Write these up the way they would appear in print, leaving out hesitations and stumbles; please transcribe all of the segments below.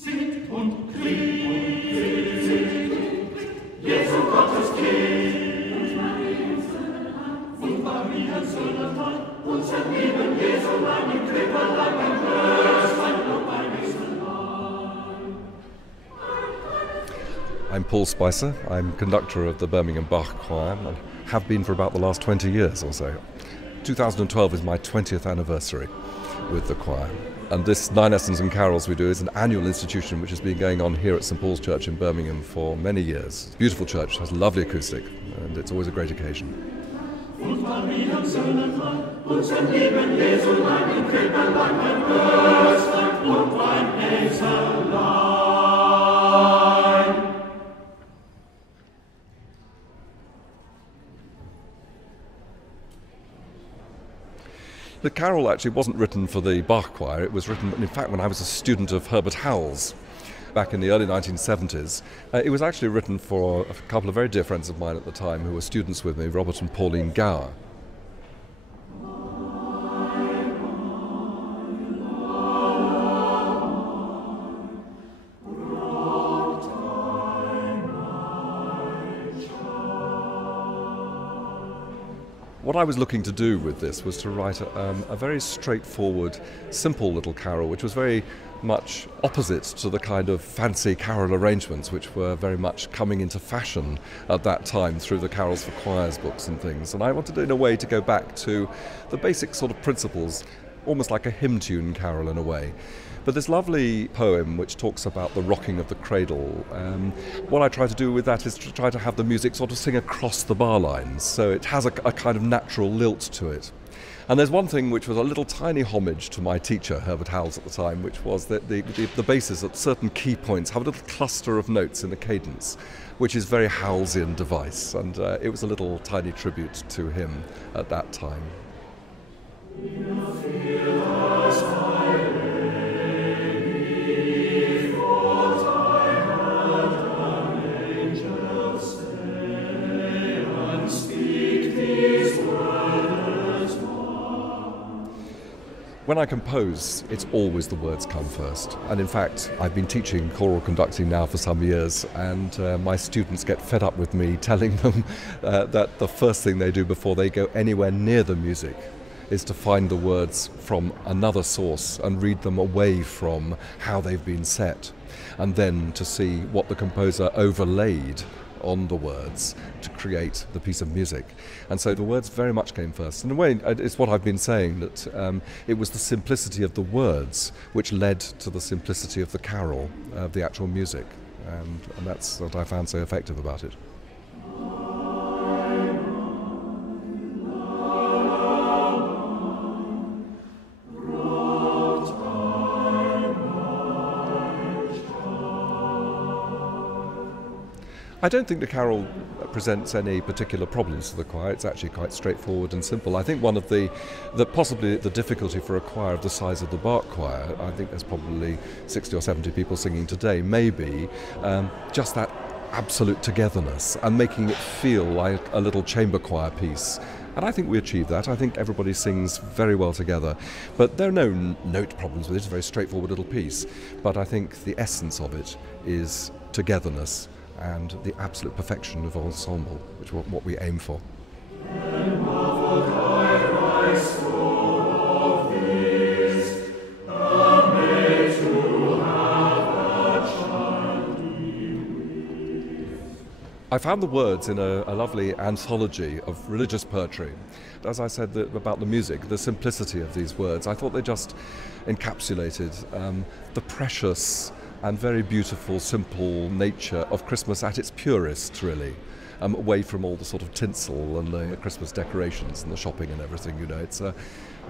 Singt und klingt, Jesu Gottes Kind. Und Mariens Söhnemann, unser lieben Jesu, meinen Kripperlein, mein Bröstlein und mein Wiesenlein. I'm Paul Spicer. I'm conductor of the Birmingham Bach choir and have been for about the last 20 years or so. 2012 is my 20th anniversary with the choir. And this Nine Lessons and Carols we do is an annual institution which has been going on here at St Paul's Church in Birmingham for many years. It's a beautiful church, has a lovely acoustic, and it's always a great occasion. Und Mariens Söhnemann, unser lieben Jesu, meinen Kripperlein, mein Bröstlein und mein Eselein. The carol actually wasn't written for the Bach choir. It was written, in fact, when I was a student of Herbert Howell's back in the early 1970s. It was actually written for a couple of very dear friends of mine at the time who were students with me, Robert and Pauline Gower. What I was looking to do with this was to write a very straightforward, simple little carol, which was very much opposite to the kind of fancy carol arrangements which were very much coming into fashion at that time through the Carols for Choirs books and things. And I wanted in a way to go back to the basic sort of principles, almost like a hymn tune carol in a way. But this lovely poem which talks about the rocking of the cradle, what I try to do with that is to try to have the music sort of sing across the bar lines, so it has a kind of natural lilt to it. And there's one thing which was a little tiny homage to my teacher, Herbert Howells at the time, which was that the basses at certain key points have a little cluster of notes in the cadence, which is very Howellsian device, and it was a little tiny tribute to him at that time. When I compose, it's always the words come first. And in fact, I've been teaching choral conducting now for some years, and my students get fed up with me telling them that the first thing they do before they go anywhere near the music is to find the words from another source and read them away from how they've been set, and then to see what the composer overlaid on the words to create the piece of music. And so the words very much came first. In a way, it's what I've been saying, that it was the simplicity of the words which led to the simplicity of the carol, of the actual music. And that's what I found so effective about it. I don't think the carol presents any particular problems to the choir. It's actually quite straightforward and simple. I think one of possibly the difficulty for a choir of the size of the Bach choir, I think there's probably 60 or 70 people singing today, maybe just that absolute togetherness and making it feel like a little chamber choir piece. And I think we achieved that. I think everybody sings very well together. But there are no note problems with it. It's a very straightforward little piece. But I think the essence of it is togetherness and the absolute perfection of ensemble, which is what we aim for. I found the words in a lovely anthology of religious poetry. As I said about the music, the simplicity of these words, I thought they just encapsulated the precious and very beautiful, simple nature of Christmas at its purest, really. Away from all the sort of tinsel and the Christmas decorations and the shopping and everything, you know. It's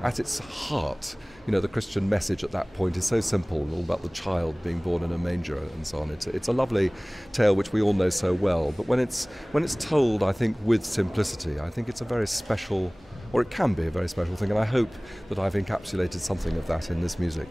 at its heart, you know, the Christian message at that point is so simple, all about the child being born in a manger and so on. It's a lovely tale which we all know so well, but when it's told, I think, with simplicity, I think it's a very special, or it can be a very special thing, and I hope that I've encapsulated something of that in this music.